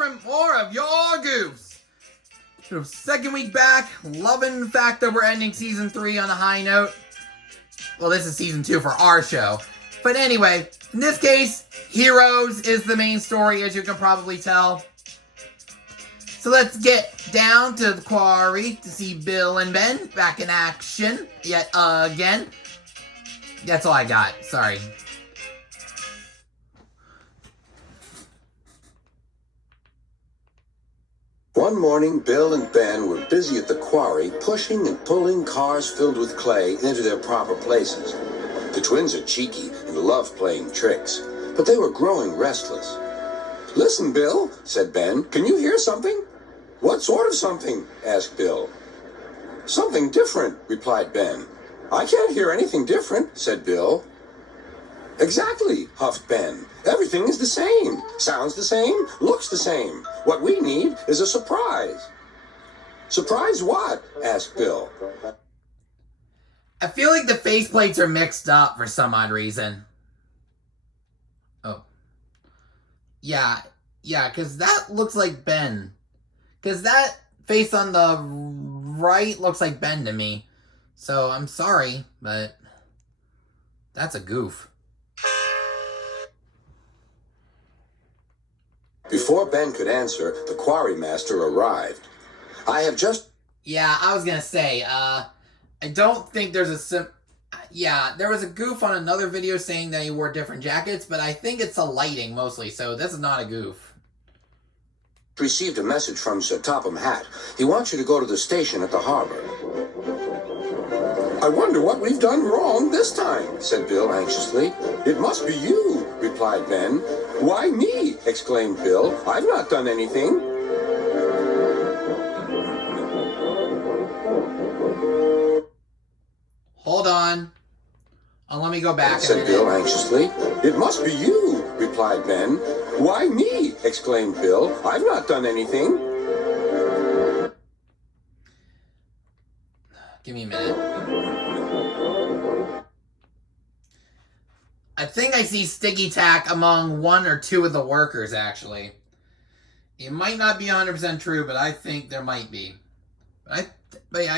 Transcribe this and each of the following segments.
for more of your Goofs. So second week back, loving the fact that we're ending Season 3 on a high note. Well, this is Season 2 for our show. But anyway, in this case, Heroes is the main story, as you can probably tell. So let's get down to the quarry to see Bill and Ben back in action yet again. That's all I got. Sorry. One morning, Bill and Ben were busy at the quarry, pushing and pulling cars filled with clay into their proper places. The twins are cheeky and love playing tricks, but they were growing restless. "Listen, Bill," said Ben, "can you hear something?" "What sort of something?" asked Bill. "Something different," replied Ben. "I can't hear anything different," said Bill. "Exactly," huffed Ben. "Everything is the same. Sounds the same, looks the same. What we need is a surprise." "Surprise what?" asked Bill. I feel like the faceplates are mixed up for some odd reason. Oh. Yeah, because that looks like Ben. Because that face on the right looks like Ben to me. So, I'm sorry, but that's a goof. Before Ben could answer, the quarry master arrived. "I have just..." Yeah, I was gonna say, I don't think there's a yeah, there was a goof on another video saying that he wore different jackets, but I think it's the lighting mostly, so this is not a goof. "Received a message from Sir Topham Hatt. He wants you to go to the station at the harbor." "I wonder what we've done wrong this time," said Bill anxiously. "It must be you," replied Ben. "Why me?" exclaimed Bill. "I've not done anything." Hold on. Let me go back. Said Bill anxiously. "It must be you," replied Ben. "Why me?" exclaimed Bill. "I've not done anything." Give me a minute. I think I see sticky tack among one or two of the workers, actually. It might not be 100% true, but I think there might be. I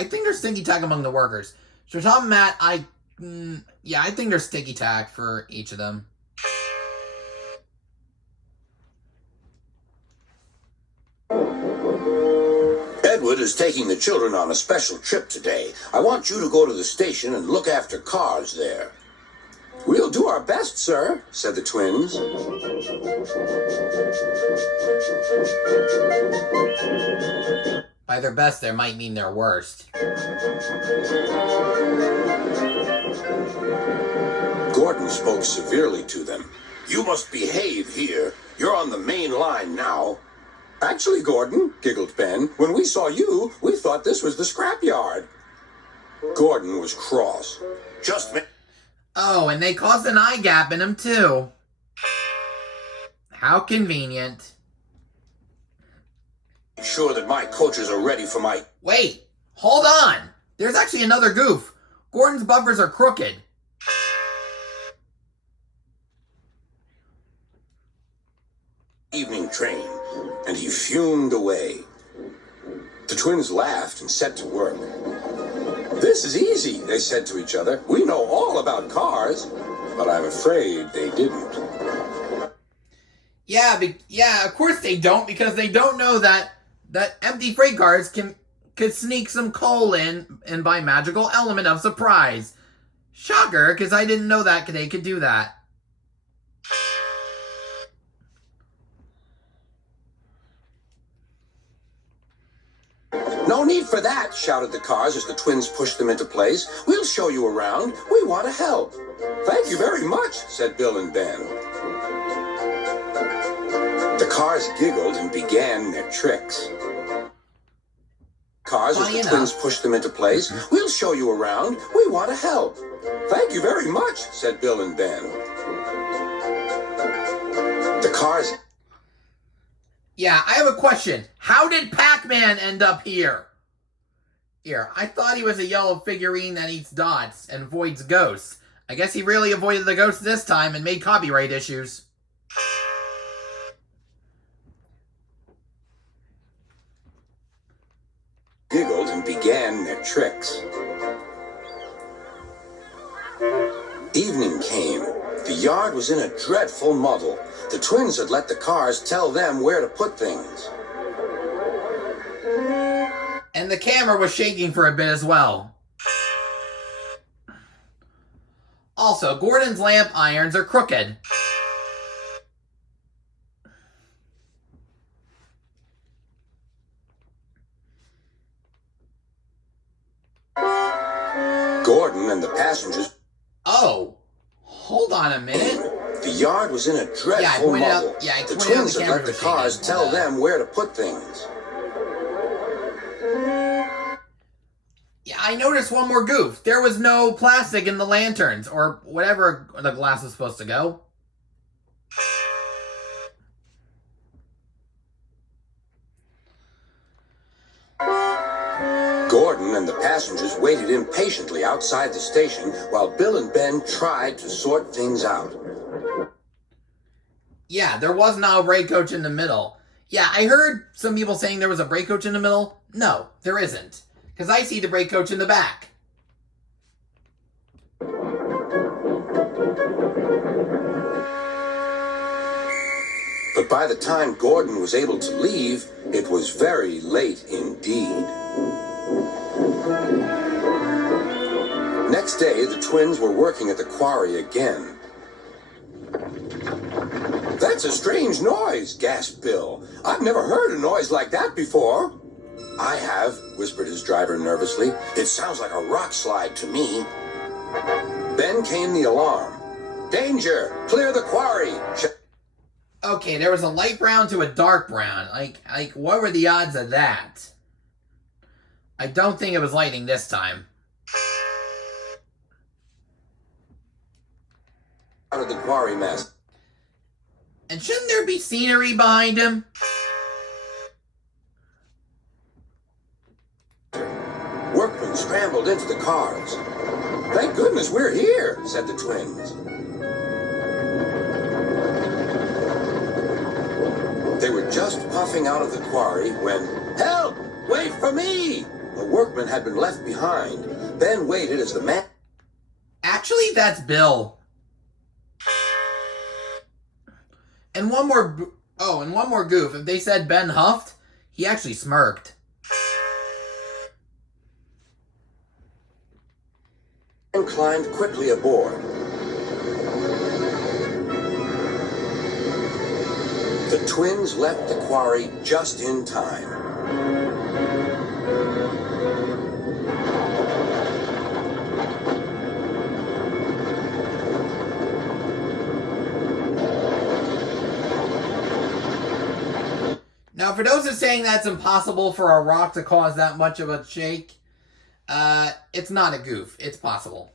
think there's sticky tack among the workers. So Tom and Matt, I think there's sticky tack for each of them. "Edward is taking the children on a special trip today. I want you to go to the station and look after cars there." "We'll do our best, sir," said the twins. By their best, there might mean their worst. Gordon spoke severely to them. "You must behave here. You're on the main line now." "Actually, Gordon," giggled Ben, "when we saw you, we thought this was the scrapyard." Gordon was cross. Oh, and they caused an eye gap in him, too. How convenient. "Sure that my coaches are ready for my..." Wait, hold on. There's actually another goof. Gordon's buffers are crooked. "Evening train," and he fumed away. The twins laughed and set to work. "This is easy," they said to each other. "We know all about cars." But I'm afraid they didn't. Yeah, of course they don't, because they don't know that empty freight cars could sneak some coal in and by magical element of surprise. Shocker, because I didn't know that they could do that. "No need for that," shouted the cars as the twins pushed them into place. "We'll show you around. We want to help." "Thank you very much," said Bill and Ben. The cars giggled and began their tricks. Cars as the twins pushed them into place. "We'll show you around. We want to help." "Thank you very much," said Bill and Ben. The cars... Yeah, I have a question. How did Pac-Man end up here? Here, I thought he was a yellow figurine that eats dots and avoids ghosts. I guess he really avoided the ghosts this time and made copyright issues. giggled and began their tricks. Evening came. The yard was in a dreadful muddle. The twins had let the cars tell them where to put things. And the camera was shaking for a bit as well. Also, Gordon's lamp irons are crooked. Gordon and the passengers... Oh, hold on a minute. The yard was in a dreadful muddle. The twins had let the cars tell them where to put things. Yeah, I noticed one more goof. There was no plastic in the lanterns, or whatever the glass was supposed to go. Gordon and the passengers waited impatiently outside the station while Bill and Ben tried to sort things out. Yeah, there was no brake coach in the middle. Yeah, I heard some people saying there was a brake coach in the middle. No, there isn't. Because I see the brake coach in the back. But by the time Gordon was able to leave, it was very late indeed. Next day, the twins were working at the quarry again. "That's a strange noise," gasped Bill. "I've never heard a noise like that before." "I have," whispered his driver nervously. "It sounds like a rock slide to me." Then came the alarm. "Danger! Clear the quarry!" Okay, there was a light brown to a dark brown. Like, what were the odds of that? I don't think it was lightning this time. Out of the quarry mess. And shouldn't there be scenery behind him? Workmen scrambled into the cars. "Thank goodness we're here," said the twins. They were just puffing out of the quarry when, "Help! Wait for me!" A workman had been left behind. Ben waited as the man... Actually, that's Bill. And one more... and one more goof. If they said Ben huffed, he actually smirked. and climbed quickly aboard. The twins left the quarry just in time. Now, for those who are saying that's impossible for a rock to cause that much of a shake, it's not a goof. It's possible.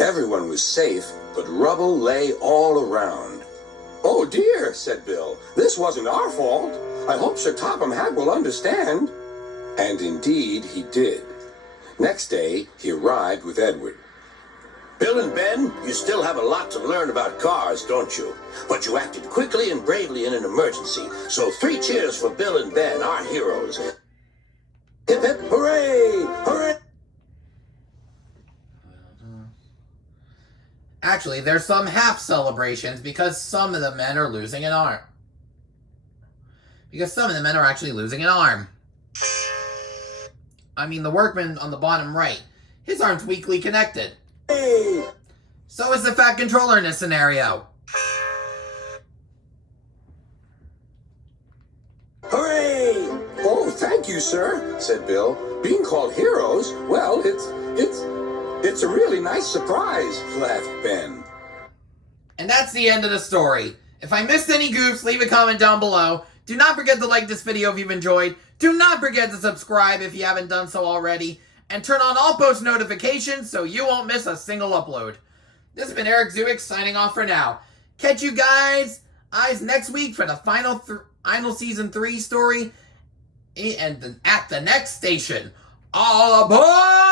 Everyone was safe, but rubble lay all around. "Oh dear," said Bill, "this wasn't our fault. I hope Sir Topham Hatt will understand." And indeed he did. Next day, he arrived with Edward. "Bill and Ben, you still have a lot to learn about cars, don't you? But you acted quickly and bravely in an emergency. So 3 cheers for Bill and Ben, our heroes. Hip hip hooray! Hooray!" Actually, there's some half celebrations because some of the men are losing an arm. Because some of the men are actually losing an arm. I mean, the workman on the bottom right, his arm's weakly connected. Hey! So is the fat controller in this scenario. Hooray! "Oh, thank you, sir," said Bill. "Being called heroes, well, it's a really nice surprise," laughed Ben. And that's the end of the story. If I missed any goofs, leave a comment down below. Do not forget to like this video if you've enjoyed. Do not forget to subscribe if you haven't done so already. And turn on all post notifications so you won't miss a single upload. This has been Eric Zuick signing off for now. Catch you guys next week for the final Season 3 story at the next station. All aboard!